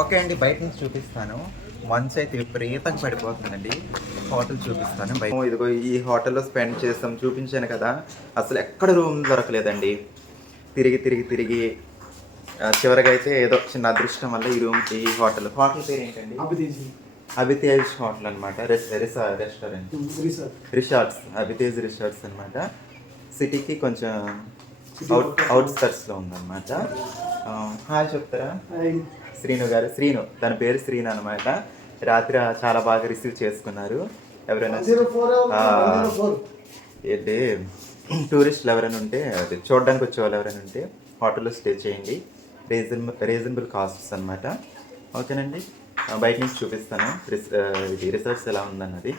Okay అండి బయట నుంచి చూపిస్తాను. మంచు అయితే విపరీతంగా పడిపోతుందండి. హోటల్ చూపిస్తాను బయట. ఇదిగో ఈ హోటల్లో స్పెండ్ చేస్తాం చూపించాను కదా. అసలు ఎక్కడ రూమ్ దొరకలేదండి. తిరిగి తిరిగి తిరిగి చివరిగా అయితే ఏదో చిన్న అదృష్టం వల్ల ఈ రూమ్ ఈ హోటల్ హోటల్ పేరు ఏంటండి అభితేజీ. హోటల్ అనమాట restaurant resort resorts Abhitej resorts అనమాట సిటీకి కొంచెం అవుట్ అవుట్స్కట్స్లో ఉందన్నమాట. హాయ్ చెప్తారా? శ్రీను గారు. శ్రీను తన పేరు శ్రీను అనమాట రాత్రి చాలా బాగా రిసీవ్ చేసుకున్నారు. ఎవరైనా ఏంటి? టూరిస్టులు ఎవరైనా ఉంటే అది చూడడానికి వచ్చే వాళ్ళు ఎవరైనా ఉంటే హోటల్లో స్టే చేయండి. రీజనబుల్ రీజనబుల్ కాస్ట్స్ అనమాట ఓకేనండి? బయట నుంచి చూపిస్తాను. రిసార్ట్స్ ఎలా ఉందన్నది.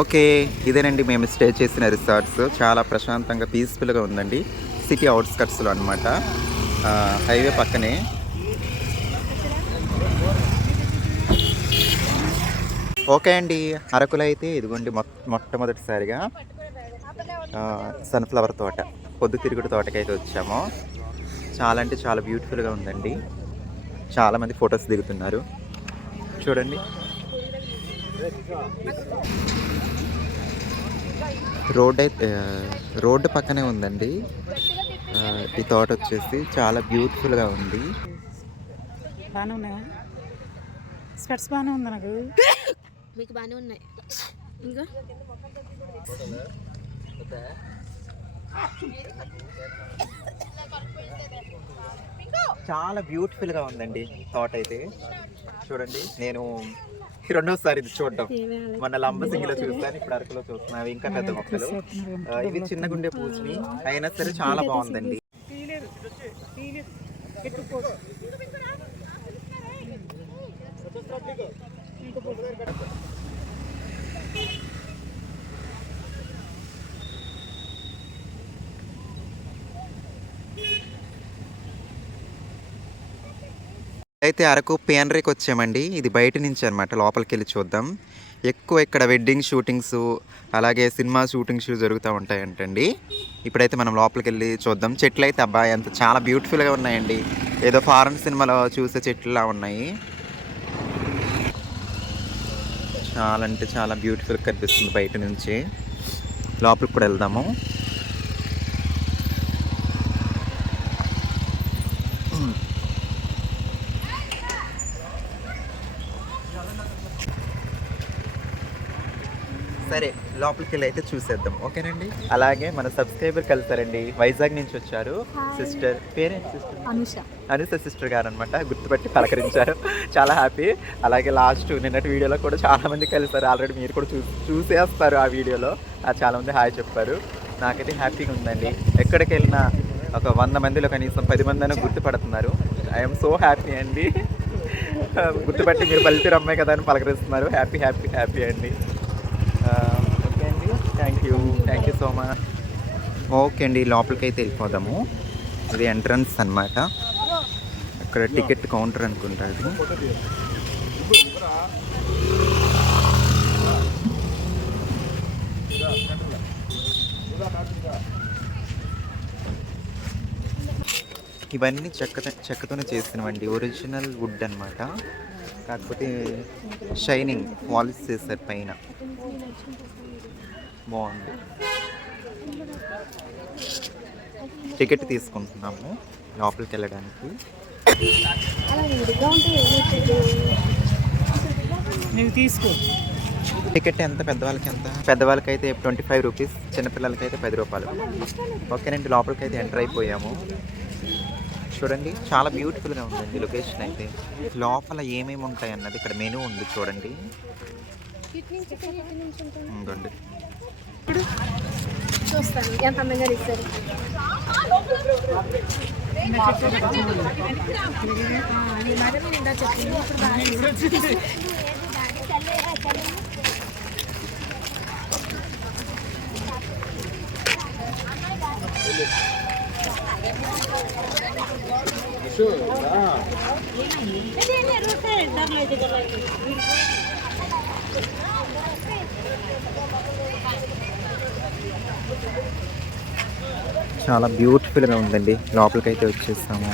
ఓకే ఇదేనండి మేము స్టే చేసిన రిసార్ట్స్. చాలా ప్రశాంతంగా పీస్ఫుల్గా ఉందండి. సిటీ అవుట్స్కట్స్లో అనమాట హైవే పక్కనే. ఓకే అండి అరకులో అయితే ఇదిగోండి మొ మొట్టమొదటిసారిగా సన్ఫ్లవర్ తోట పొద్దు తిరుగుడు తోటకైతే వచ్చాము. చాలా అంటే చాలా బ్యూటిఫుల్గా ఉందండి. చాలామంది ఫొటోస్ దిగుతున్నారు. చూడండి. రోడ్ అయితే రోడ్డు పక్కనే ఉందండి. ఈ తోట వచ్చేసి చాలా బ్యూటిఫుల్గా ఉంది. బాగానే ఉన్నాయా? స్కర్ట్స్ బాగానే ఉంది నాకు? మీకు బాగానే ఉన్నాయి. ఇంకా? చాలా బ్యూటిఫుల్గా ఉందండి తోట అయితే. చూడండి నేను రెండోసారి ఇది చూడడం. మన లంబసింగిలో చూస్తాను ఇప్పుడు అరకులో చూస్తున్నాను. అవి ఇంకా పెద్ద మొక్కలు. ఇవి చిన్నగుండే పూచిని అయినా సరే చాలా బాగుందండి. అయితే అరకు పేనరీకి వచ్చామండి. ఇది బయట నుంచి అనమాట లోపలికి వెళ్ళి చూద్దాం. ఎక్కువ ఇక్కడ వెడ్డింగ్ షూటింగ్స్ అలాగే సినిమా షూటింగ్స్ జరుగుతూ ఉంటాయంటండి. ఇప్పుడైతే మనం లోపలికి వెళ్ళి చూద్దాం. చెట్లు అయితే అబ్బాయి అంత చాలా బ్యూటిఫుల్గా ఉన్నాయండి. ఏదో ఫారెన్ సినిమాలో చూసే చెట్లులా ఉన్నాయి. చాలా అంటే చాలా బ్యూటిఫుల్ కనిపిస్తుంది బయట నుంచి. లోపలికి కూడా వెళ్దాము. సరే లోపలికి వెళ్ళి అయితే చూసేద్దాం. ఓకేనండి? అలాగే మన సబ్స్క్రైబర్ కలిసారండి. వైజాగ్ నుంచి వచ్చారు. సిస్టర్ పేరేంటి సిస్టర్? అనుష. అనుస సిస్టర్ గారు అనమాట గుర్తుపట్టి పలకరించారు. చాలా హ్యాపీ. అలాగే లాస్ట్ నిన్నటి వీడియోలో కూడా చాలా మంది కలిసారు. ఆల్రెడీ మీరు కూడా చూ చూసేస్తారు ఆ వీడియోలో. చాలా మంది హాయ్ చెప్పారు. నాకైతే హ్యాపీగా ఉందండి. ఎక్కడికి వెళ్ళినా ఒక వంద మందిలో కనీసం పది మంది అయినా గుర్తుపడుతున్నారు. ఐఎమ్ సో హ్యాపీ అండి. గుర్తుపట్టి మీరు పల్లెటూరు అమ్మాయి కదా అని పలకరిస్తున్నారు. హ్యాపీ హ్యాపీ హ్యాపీ అండి. ఓకే అండి. Thank you thank you so much okay అండి లోపలికి అయితే వెళ్ళిపోదాము. ఇది ఎంట్రన్స్ అనమాట అక్కడ టికెట్ కౌంటర్ అనుకుంటా ఇది ఇవన్నీ చెక్క చెక్కతోనే చేసినవండి ఒరిజినల్ వుడ్ అనమాట కాకపోతే షైనింగ్ పాలిష్ చేశారు పైన. బాగుంది. టికెట్ తీసుకుంటున్నాము లోపలికి వెళ్ళడానికి. నువ్వు తీసుకో. టికెట్ ఎంత? పెద్దవాళ్ళకి ఎంత? పెద్దవాళ్ళకి అయితే ట్వంటీ ఫైవ్ రూపీస్ చిన్నపిల్లలకి అయితే పది రూపాయలు. ఓకేనండి లోపలికి అయితే ఎంటర్ అయిపోయాము. చూడండి చాలా బ్యూటిఫుల్గా ఉందండి లొకేషన్ అయితే. లోపల ఏమేమి ఉంటాయి అన్నది ఇక్కడ మెనూ ఉంది చూడండి. ఇంకోండి చూస్తాను ఎంత అందంగా ఇస్తారు చాలా బ్యూటిఫుల్గా ఉందండి. లోపలికి అయితే వచ్చేస్తాము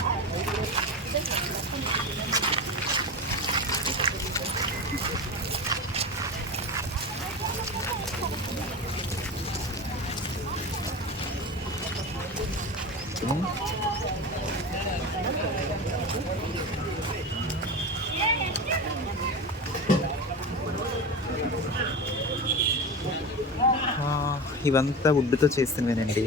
ఇవంతా వుడ్డుతో చేస్తున్నానండి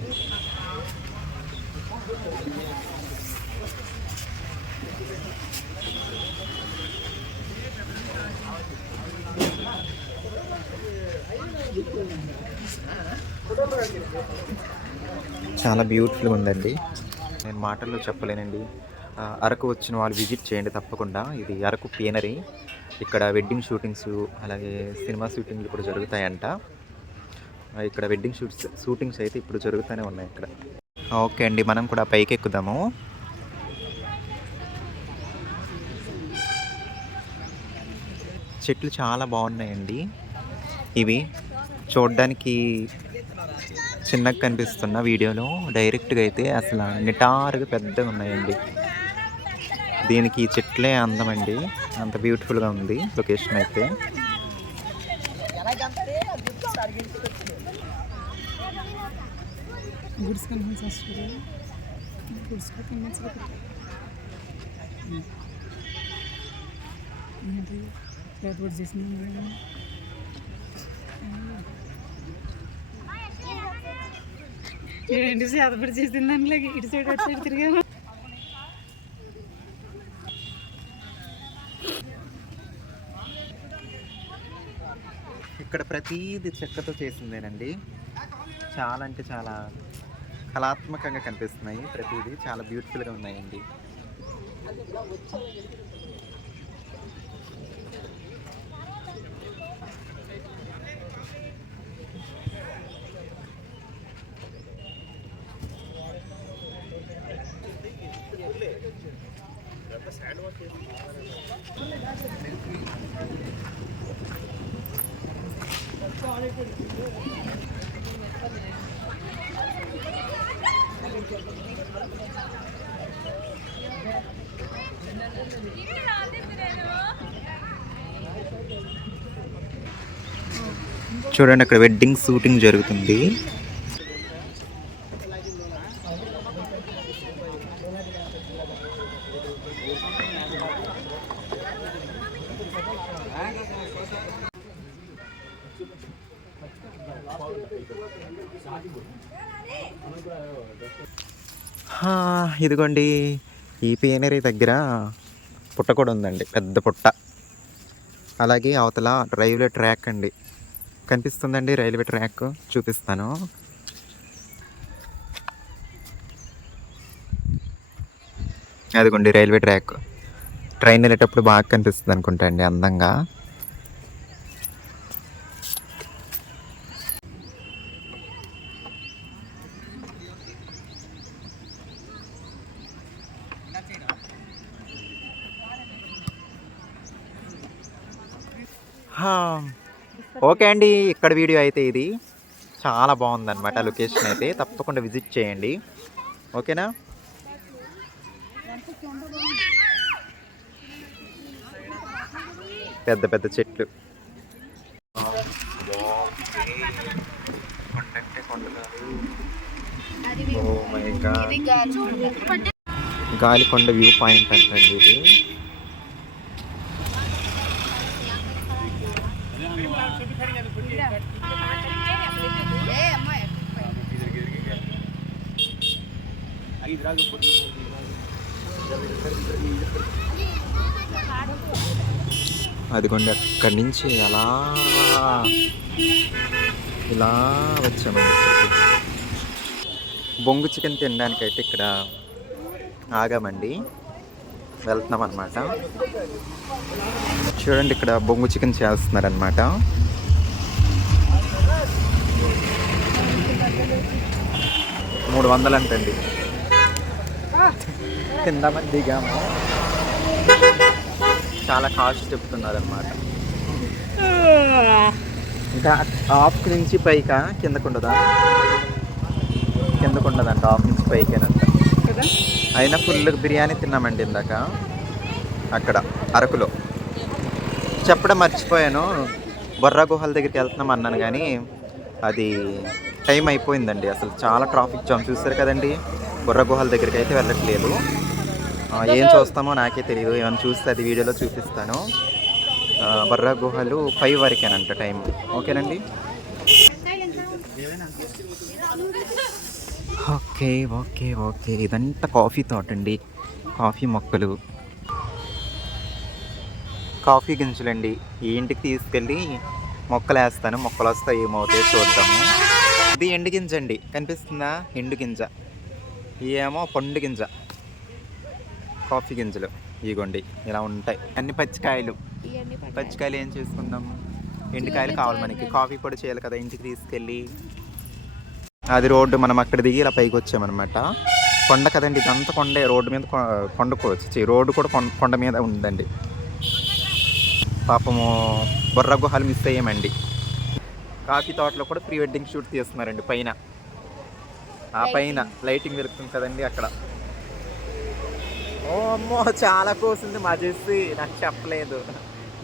చాలా బ్యూటిఫుల్గా ఉందండి. నేను మాటల్లో చెప్పలేనండి. అరకు వచ్చిన వాళ్ళు విజిట్ చేయండి తప్పకుండా. ఇది అరకు పీనరీ. ఇక్కడ వెడ్డింగ్ షూటింగ్స్ అలాగే సినిమా షూటింగ్లు కూడా జరుగుతాయంట. ఇక్కడ వెడ్డింగ్ షూట్స్ షూటింగ్స్ అయితే ఇప్పుడు జరుగుతూనే ఉన్నాయి ఇక్కడ. ఓకే అండి మనం కూడా పైకి ఎక్కుదాము చెట్లు చాలా బాగున్నాయండి. ఇవి చూడడానికి చిన్నగా కనిపిస్తున్న వీడియోలో డైరెక్ట్గా అయితే అసలు నిటారుగా పెద్దగా ఉన్నాయండి. దీనికి చెట్లే అందమండి. అంత బ్యూటిఫుల్గా ఉంది లొకేషన్ అయితే. గుడ్స్ కన్వెన్స్ వస్తుంది. గుడ్స్ కన్వెన్స్ ఏంటి క్లాత్ ఏంటి సేదపడి చేసింది దాంట్లో ఇటు సైడ్ అటు సైడ్ తిరిగాము ఇక్కడ ప్రతీది చెక్కతో చేసిందేనండి. చాలా అంటే చాలా కళాత్మకంగా కనిపిస్తున్నాయి. ప్రతిదీ చాలా బ్యూటిఫుల్గా ఉన్నాయండి. చూడండి అక్కడ వెడ్డింగ్ షూటింగ్ జరుగుతుంది. ఇదిగోండి. ఈ పీనరీ దగ్గర పుట్ట కూడా ఉందండి పెద్ద పుట్ట. అలాగే అవతల రైల్వే ట్రాక్ అండి. కనిపిస్తుందండి రైల్వే ట్రాక్? చూపిస్తాను. అదిగోండి రైల్వే ట్రాక్. ట్రైన్ వెళ్ళేటప్పుడు బాగా కనిపిస్తుంది అనుకుంటా అండి అందంగా. ఓకే అండి ఇక్కడ వీడియో అయితే ఇది. చాలా బాగుందన్నమాట లొకేషన్ అయితే. తప్పకుండా విజిట్ చేయండి. ఓకేనా? పెద్ద పెద్ద చెట్లు. గాడ్ గాలికొండ వ్యూ పాయింట్ అంటండి ఇది. అదిగోండి అక్కడి నుంచి అలా ఇలా వచ్చామండి బొంగు చికెన్ తినడానికి అయితే ఇక్కడ ఆగామండి. వెళ్తున్నాం అనమాట చూడండి ఇక్కడ బొంగు చికెన్ చేస్తున్నారనమాట మూడు వందలు అంటండి. తిందామని దిగాము. చాలా కాస్ట్ చెప్తున్నారనమాట ఇంకా హాఫ్ నుంచి పైకా? కిందకు ఉండదా? కిందకు ఉండదంట హాఫ్ నుంచి పైకేనంట కదా. అయినా ఫుల్ బిర్యానీ తిన్నామండి ఇందాక. అక్కడ అరకులో. చెప్పడం మర్చిపోయాను. బొర్రా గుహల దగ్గరికి వెళ్తున్నాం అన్నాను కానీ అది టైం అయిపోయిందండి. అసలు చాలా ట్రాఫిక్ జామ్ చూస్తారు కదండి. బొర్రా గుహల దగ్గరికి అయితే వెళ్ళట్లేదు. ఏం చూస్తామో నాకే తెలియదు ఏమైనా చూస్తే అది వీడియోలో చూపిస్తాను. బొర్రా గుహలు ఫైవ్ వరకేనంట టైం ఓకేనండి? Okay okay okay. ఇదంతా కాఫీ తోట అండి. కాఫీ మొక్కలు. కాఫీ గింజలండి. ఈ ఇంటికి తీసుకెళ్ళి మొక్కలు వేస్తాను మొక్కలు వస్తాయి ఏమవుతాయి చూద్దాము. ఇది ఎండు గింజ అండి. కనిపిస్తుందా? ఎండు గింజ. ఏమో పండు గింజ. కాఫీ గింజలు. ఇగోండి ఇలా ఉంటాయి. అన్ని పచ్చికాయలు. పచ్చికాయలు ఏం చేసుకుందాం? ఎండుకాయలు కావాలి మనకి. కాఫీ కూడా చేయాలి కదా ఇంటికి తీసుకెళ్ళి. అది రోడ్డు మనం అక్కడ దిగి ఇలా పైకి వచ్చామన్నమాట. కొండ కదండి ఇదంతా కొండే. రోడ్డు మీద కొ- కొండకు వచ్చి రోడ్డు కూడా కొం- కొండ మీద ఉందండి. పాపము బొర్ర గుహలు మిస్ అయ్యామండి. కాఫీ తోటలో కూడా ప్రీ వెడ్డింగ్ షూట్ తీస్తున్నారండి పైన. ఆ పైన లైటింగ్ వెలుగుతుంది కదండి అక్కడ. ఓ అమ్మో చాలా కోసింది మా చేసి నాకు చెప్పలేదు.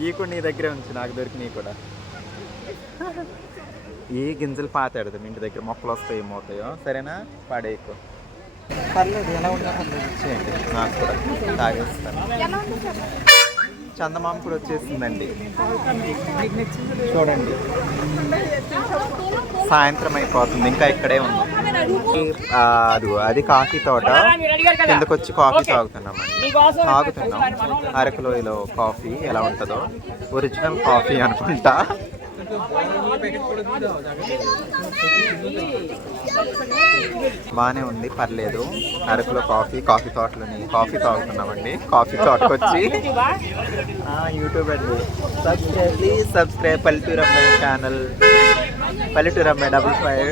ఈ కూడా నీ దగ్గరే ఉంచి నాకు దొరికినాయి కూడా. ఏ గింజలు పాతాడు ఇంటి దగ్గర మొక్కలు వస్తాయి ఏమవుతాయో సరేనా? పాడేయకు. పర్లేదు ఎలా ఉన్నా పర్లేదు. ఇచ్చేయండి నాకు కూడా తాగేస్తాను. చందమామ కూడా వచ్చేసిందండి. చూడండి. సాయంత్రం అయిపోతుంది ఇంకా ఇక్కడే ఉన్నాం అది అది కాఫీ తోట. కిందకు వచ్చి కాఫీ తాగుతున్నామండి తాగుతున్నాం అరకులోయలో కాఫీ ఎలా ఉంటుందో. ఒరిజినల్ కాఫీ అనుకుంటా. బాగానే ఉంది పర్లేదు. అరకులో కాఫీ కాఫీ తోటలోని కాఫీ తాగుతున్నామండి. కాఫీ తోటకు వచ్చి యూట్యూబ్ అండి. సబ్స్క్రైబ్ ప్లీజ్ సబ్స్క్రైబ్ పల్లెటూరు అమ్మాయి ఛానల్ పల్లెటూరు అమ్మాయి డబుల్ ఫైవ్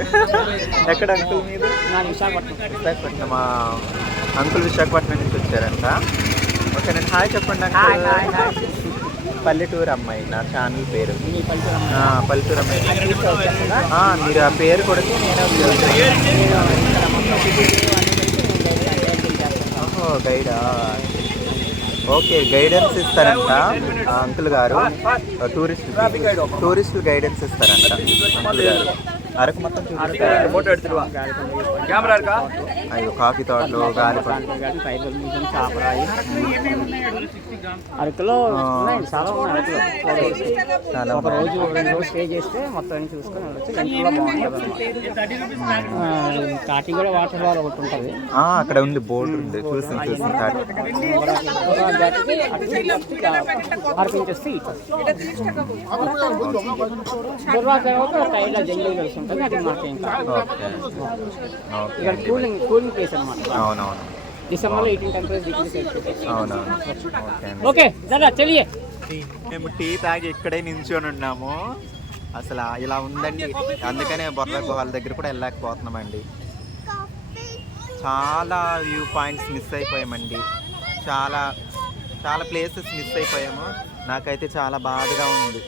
ఎక్కడ అంకుల్ మీరు? విశాఖపట్నం. మా అంకుల్ విశాఖపట్నం నుంచి వచ్చారంట. ఓకే నేను హాయ్ చెప్పండి అంకుల్. పల్లెటూరు అమ్మాయి నా ఛానల్ పేరు. పల్లెటూరు అమ్మాయి. మీరు ఆ పేరు కూడా ఓహో గైడా. ఓకే గైడెన్స్ ఇస్తారంట అంకుల్ గారు. టూరిస్ట్ టూరిస్ట్ గైడెన్స్ ఇస్తారంట అంకుల్ గారు. అరకు మొత్తం చూపిస్తారు అయ్యో కాఫీ తోటలు గాలి అరకులో చాలా ఉన్నాయి ఒక రోజు రెండు రోజు స్టే చేస్తే మొత్తం చూసుకొని వెళ్ళొచ్చు. స్టార్టింగ్ కూడా వాటర్ ఫాల్ ఒకటి ఉంటుంది. అక్కడ ఉంది బోర్డు ఉంది. చూసి చూసి అరకు నుంచి వస్తే ఇటు. బుర్రా తర్వాత సైడ్లో జంగిల్ కలిసి ఉంటుంది అది మాకు ఓకే. ఇక్కడ కూలింగ్ కూలింగ్ ప్లేస్ అనమాట అవునవును. డిసెంబర్లో ఎయిటీన్ టెంపరేచర్ డిగ్రీ అవునవును. ఓకే అండి ఓకే మేము టీ తాగి ఇక్కడే నించొని ఉన్నాము. అసలు ఇలా ఉందండి. అందుకనే బొర్ర గుహాల దగ్గర కూడా వెళ్ళలేకపోతున్నామండి. చాలా వ్యూ పాయింట్స్ మిస్ అయిపోయామండి. చాలా చాలా ప్లేసెస్ మిస్ అయిపోయాము. నాకైతే చాలా బాధగా ఉంది.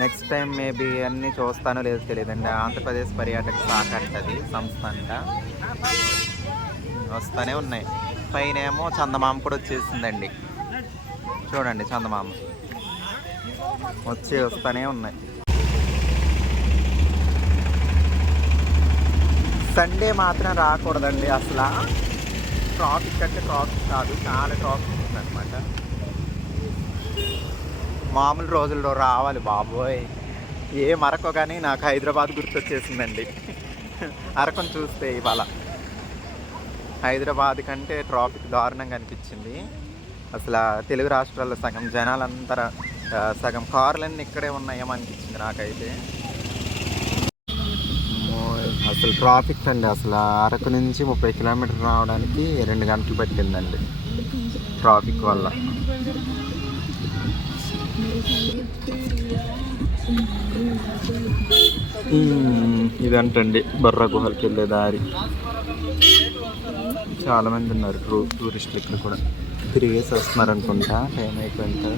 నెక్స్ట్ టైం మేబీ అన్నీ చూస్తానో లేదో తెలియదండి. ఆంధ్రప్రదేశ్ పర్యాటక శాఖ అంటది సంస్థ అంట. వస్తూనే ఉన్నాయి. పైన ఏమో చందమామ కూడా వచ్చేసిందండి. చూడండి చందమామ. వచ్చి వస్తూనే ఉన్నాయి. సండే మాత్రం రాకూడదండి అసలు. ట్రాఫిక్ అంటే ట్రాఫిక్ కాదు చాలా ట్రాఫిక్ ఉందన్నమాట మామూలు రోజుల్లో రావాలి బాబోయ్. ఏ మరకో కానీ నాకు హైదరాబాద్ గుర్తొచ్చేసిందండి. అరకుని చూస్తే ఇవాళ. హైదరాబాద్ కంటే ట్రాఫిక్ దారుణంగా అనిపించింది. అసలు తెలుగు రాష్ట్రాల్లో సగం జనాలంతా సగం కార్లన్నీ ఇక్కడే ఉన్నాయేమో అనిపించింది నాకైతే. అసలు ట్రాఫిక్ అండి. అసలు అరకు నుంచి ముప్పై కిలోమీటర్లు రావడానికి రెండు గంటలు పట్టిందండి. ట్రాఫిక్ వల్ల. ఇదంటండి బర్ర గుహలకి వెళ్ళే దారి. చాలామంది ఉన్నారు టూరిస్టులు ఇక్కడ కూడా. తిరిగేసి వస్తున్నారు అనుకుంటా టైం అయిపోయింది